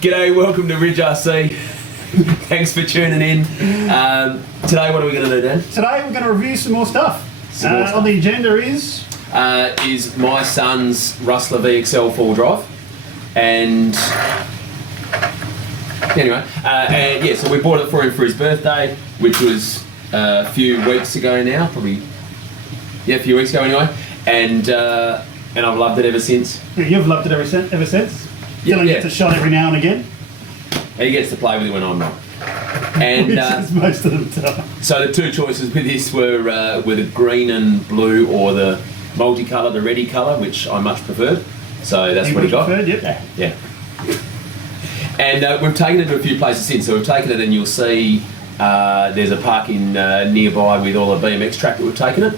G'day, welcome to Ridge RC. Thanks for tuning in. Today, what are we going to do, Dan? Today we're going to review some more stuff. Stuff. On the agenda is my son's Rustler VXL 4-drive. And anyway, so we bought it for him for his birthday, which was a few weeks ago now, probably, a few weeks ago anyway. And I've loved it ever since. Yeah, you've loved it ever since. Dylan gets a shot every now and again. He gets to play with it when I'm not. And Which is most of the time. So the two choices with this were the green and blue or the multicolour, the reddy colour, which I much preferred. So that's what he got. Preferred, yep. Yeah. And we've taken it to a few places since. So we've taken it and you'll see there's a parking nearby with all the BMX track that we've taken it.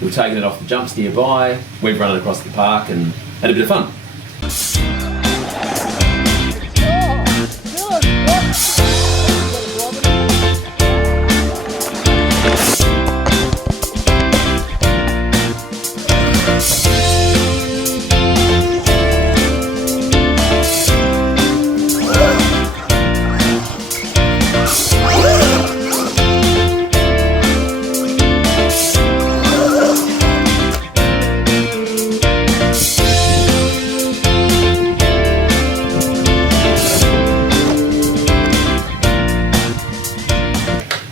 We've taken it off the jumps nearby. We've run it across the park and had a bit of fun.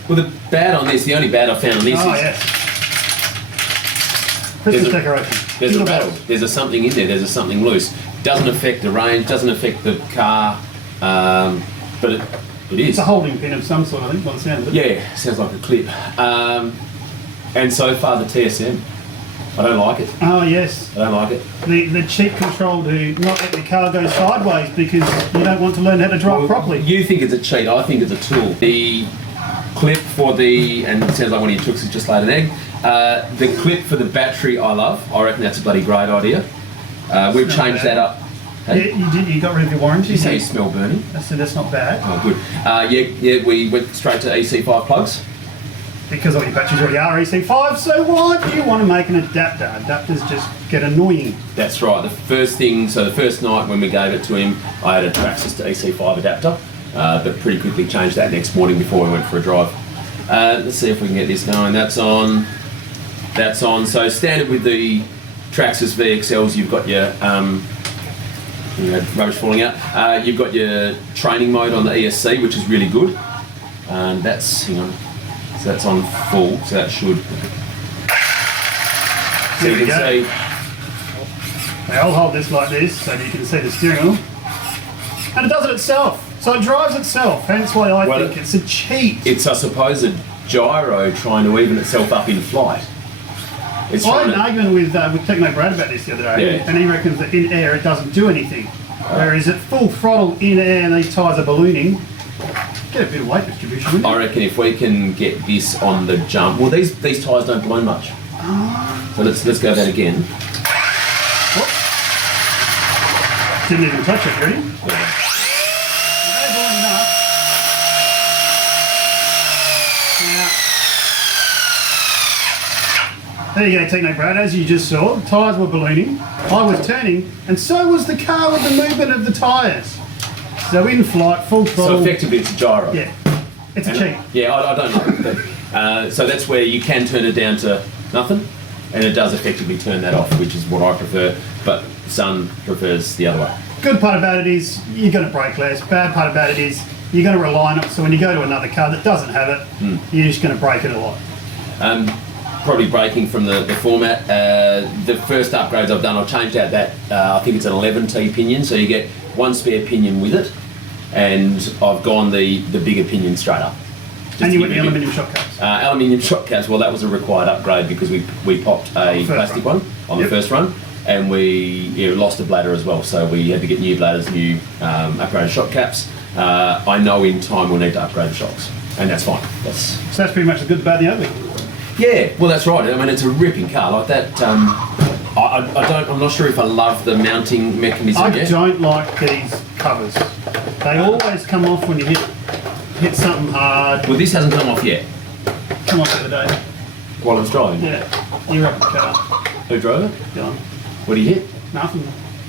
Well, the only bad I found on this is yes. Christmas decoration. There's a rattle. There's something in there. There's something loose. Doesn't affect the range. Doesn't affect the car. But it is. It's a holding pin of some sort, I think, by the sound of it. Yeah, sounds like a clip. And so far the TSM, I don't like it. Oh yes. I don't like it. The cheap control to not let the car go sideways because you don't want to learn how to drive properly. You think it's a cheat. I think it's a tool. The clip for and it sounds like one of your tricks has just laid an egg. The clip for the battery I love. I reckon that's a bloody great idea. We've changed that up. Hey? Yeah, you did. You got rid of your warranty. You say you smell burning? I said that's not bad. Oh, good. We went straight to EC5 plugs. Because all your batteries already are EC5, so why do you want to make an adapter? Adapters just get annoying. That's right. The first night when we gave it to him, I had a Traxxas to EC5 adapter. But pretty quickly changed that next morning before we went for a drive. Let's see if we can get this going. That's on. So standard with the Traxxas VXLs, you've got your rubbish falling out. You've got your training mode on the ESC, which is really good. And that's so that's on full. So that should. So you can see. I'll hold this like this so you can see the steering wheel, and it does it itself. So it drives itself, hence why I think it's a cheat. It's, I suppose, a gyro trying to even itself up in flight. I had an argument with Techno Brad about this the other day, and he reckons that in air it doesn't do anything. Whereas at full throttle in air and these tyres are ballooning, get a bit of weight distribution, wouldn't you? I reckon if we can get this on the jump, well these tyres don't balloon much. So let's go that again. What? Didn't even touch it, ready? Yeah. There you go, Techno Brad. As you just saw, the tyres were ballooning, I was turning, and so was the car with the movement of the tyres. So in flight, full throttle. So effectively it's a gyro. Yeah, it's a cheat. Yeah, I don't know. So that's where you can turn it down to nothing, and it does effectively turn that off, which is what I prefer, but Son prefers the other way. Good part about it is you're going to brake less. Bad part about it is you're going to rely on it, so when you go to another car that doesn't have it, you're just going to brake it a lot. Probably breaking from the format. The first upgrades I've done, I've changed out that, I think it's an 11T pinion, so you get one spare pinion with it, and I've gone the bigger pinion straight up. And you went the aluminium shock caps? Aluminium shock caps, well that was a required upgrade because we popped a plastic one on the first run, and we lost a bladder as well, so we had to get new bladders, new upgraded shock caps. I know in time we'll need to upgrade the shocks, and that's fine. So that's pretty much the good, the bad, the ugly. Yeah, well that's right. I mean, it's a ripping car like that. I'm not sure if I love the mounting mechanism I yet. don't like these covers. They always come off when you hit something hard. Well, this hasn't come off yet. Come off the other day. While I was driving? Yeah, you were up in the car. Who drove it? Dylan. What did you hit? Nothing.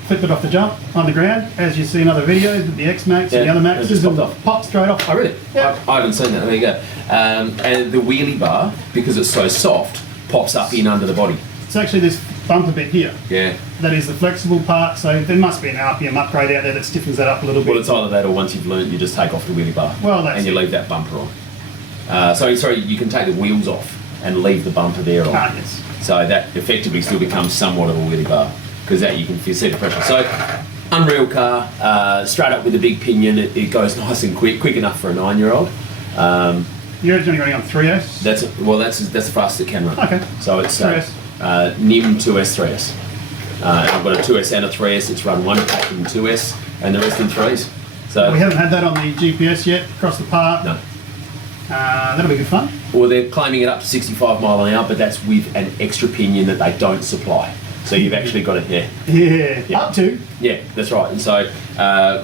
flip it off the jump on the ground, as you see in other videos with the X-Max and the other it Maxes, just popped and off. pop straight off. Oh, really? Yeah. I haven't seen that. There you go. And the wheelie bar, because it's so soft, pops up in under the body. It's actually this bumper bit here. Yeah. That is the flexible part, so there must be an RPM upgrade out there that stiffens that up a little bit. Well, it's either that or once you've learned, you just take off the wheelie bar. Well, that's and you it. leave that bumper on. Sorry, you can take the wheels off and leave the bumper there on. Ah, yes. So that effectively still becomes somewhat of a wheelie bar because that you can see the pressure. So unreal car, straight up with a big pinion. It goes nice and quick enough for a 9-year-old. You're only running on 3S? That's the fastest it can run. Okay. So it's 3S. NIM 2S 3S. I've got a 2S and a 3S. It's run one pack in 2S and the rest in 3s. So We haven't had that on the GPS yet, across the park. no. That'll be good fun. Well, they're claiming it up to 65 mile an hour, but that's with an extra pinion that they don't supply. So you've actually got it, Yeah. Up to. Yeah, that's right. And so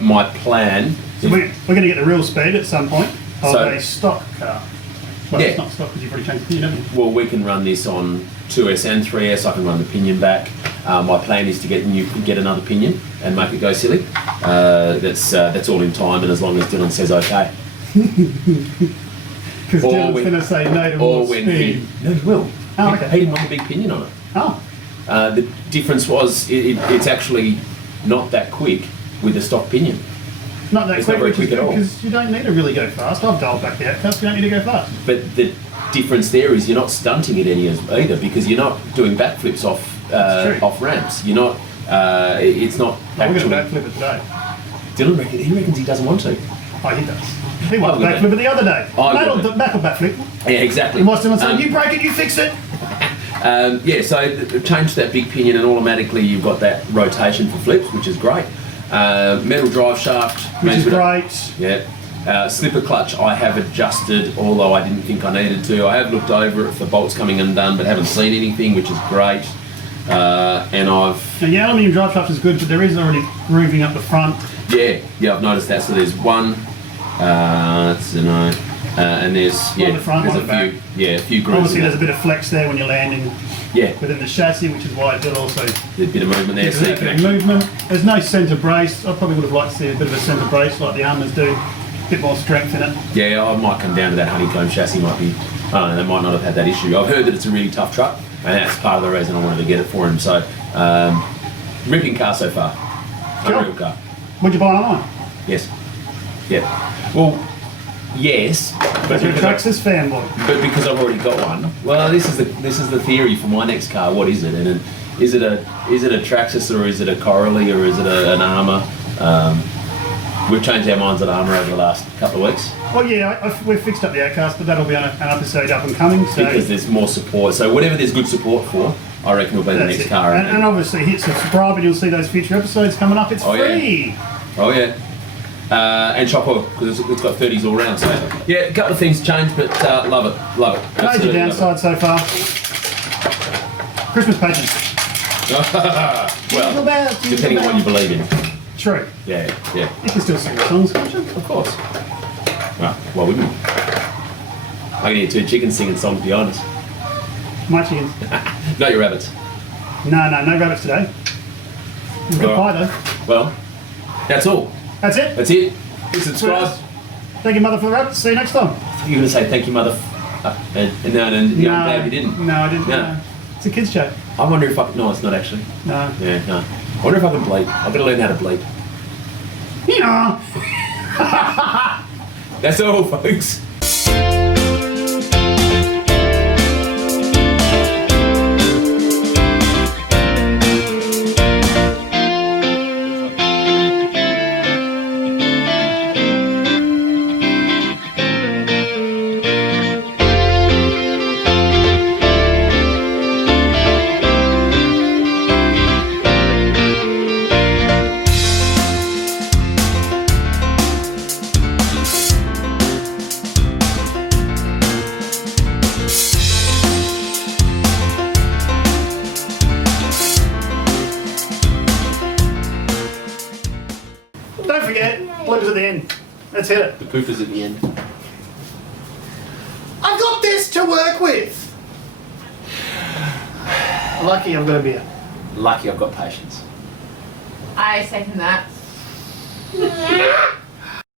my plan So we're going to get the real speed at some point of So- a stock car. Well, Yeah. it's not stock because you've already changed the pinion, haven't you? well, we can run this on 2S and 3S. I can run the pinion back. My plan is to get another pinion and make it go silly. That's all in time, and as long as Dylan says okay. Because Or Dylan's when- going to say no to Or more when speed. no, he will. Oh, He- okay. He didn't want a big pinion on it. Oh, The difference was it's actually not that quick with the stock pinion. not that It's quick, not very which is quick at good all. because you don't need to really go fast. I've dialed back the outcast, you don't need to go fast. But the difference there is you're not stunting it any either because you're not doing backflips That's true. off ramps. You're not. It's not. Oh, we're going to actually- backflip it today. Dylan reckons he doesn't want to. Oh, he does. He wants I to would backflip it the other day. I Matt would. will back will backflip. Yeah, exactly. And what's Dylan saying? Um, You break it, you fix it. So change that big pinion and automatically you've got that rotation for flips, which is great. Metal drive shaft. Which means is we don't- great. Yeah. Slipper clutch I have adjusted, although I didn't think I needed to. I have looked over it for bolts coming undone, but haven't seen anything, which is great. And I've, Now, the aluminium drive shaft is good, but there is already grooving up the front. I've noticed that. So there's one, and there's, On the front, there's on a the few, a few grooves. Obviously, in there's a that. bit of flex there when you're landing Yeah, within the chassis, which is why it did also there's a bit of movement there. get So you a can bit of actually, movement. There's no centre brace. I probably would have liked to see a bit of a centre brace like the Armours do. A bit more strength in it. yeah, I might come down to that honeycomb chassis. Might be, I don't know, they might not have had that issue. I've heard that it's a really tough truck, and that's part of the reason I wanted to get it for him. So, ripping car so far. Cool. Unreal car. Would you buy online? Yes. Yeah. Well, yes, But you're a Traxxas fanboy. but because I've already got one. Well, this is the theory for my next car. What is it? And is it a Traxxas or is it a Coralie or is it an Armour? We've changed our minds on Armour over the last couple of weeks Well, yeah, we've fixed up the Outcast, but that'll be on an episode up and coming. So because there's more support. So whatever there's good support for, I reckon will be the that's next it. car. And obviously, hit subscribe and you'll see those future episodes coming up. It's Oh, yeah. free. Oh yeah. And shop oil because it's got 30s all round. So yeah, a couple of things changed, but love it. Major Absolutely love it. downside so far. Christmas pageants. Well, depending on what you believe in. True. Yeah. You can still sing the songs, can't you? Of course. Well, why wouldn't you? I can hear 2 chickens singing songs behind us. My chickens. Not your rabbits. No rabbits today. We've got Alright. pie though. Well, that's all. That's it. That's it. Please subscribe. Thank you, mother, for the rabbits. See you next time. You're going to say thank you, mother. And no, I'm glad you didn't. No, I didn't. No. No. It's a kids' show. I wonder if I can. No, it's not actually. No. Yeah, no. I wonder if I can bleep. I've got to learn how to bleep. Yeah. That's all, folks. Don't forget, bloopers at the end. Let's hit it. The poofers at the end. I've got this to work with. Lucky I've got a beer. Lucky I've got patience. I second that.